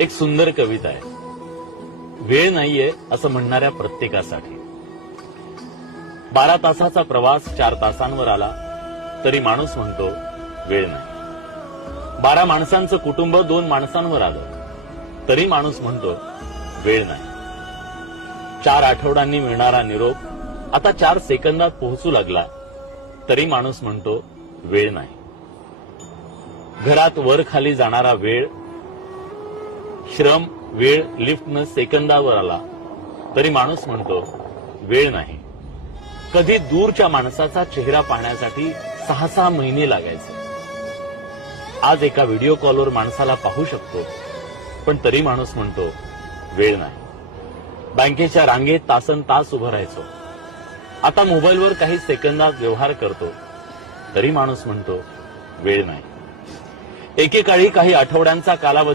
एक सुंदर कविता आहे. वेळ नाहीये असं म्हणणाऱ्या प्रत्येकासाठी. 12 तासाचा प्रवास 4 तासांवर आला तरी माणूस म्हणतो वेळ नाही. 12 माणसांचं कुटुंब 2 माणसांवर आलं तरी माणूस म्हणतो वेळ नाही. 4 आठवड्यांनी मिळणारा निरोप आता 4 सेकंदात पोहोचू लागला तरी माणूस म्हणतो वेळ नाही. घरात वर खाली जाणारा वेळ, श्रम, वेळ लिफ्टनं सेकंदावर आला तरी माणूस म्हणतो वेळ नाही. कधी दूरच्या माणसाचा चेहरा पाहण्यासाठी 6-6 महिने लागायचे. आज एका व्हिडिओ कॉलवर माणसाला पाहू शकतो, पण तरी माणूस म्हणतो वेळ नाही. बँकेच्या रांगेत तासनतास उभं राहायचो, आता मोबाईलवर काही सेकंदात व्यवहार करतो तरी माणूस म्हणतो वेळ नाही. एकेकाळी काही आठवड्यांचा कालावधी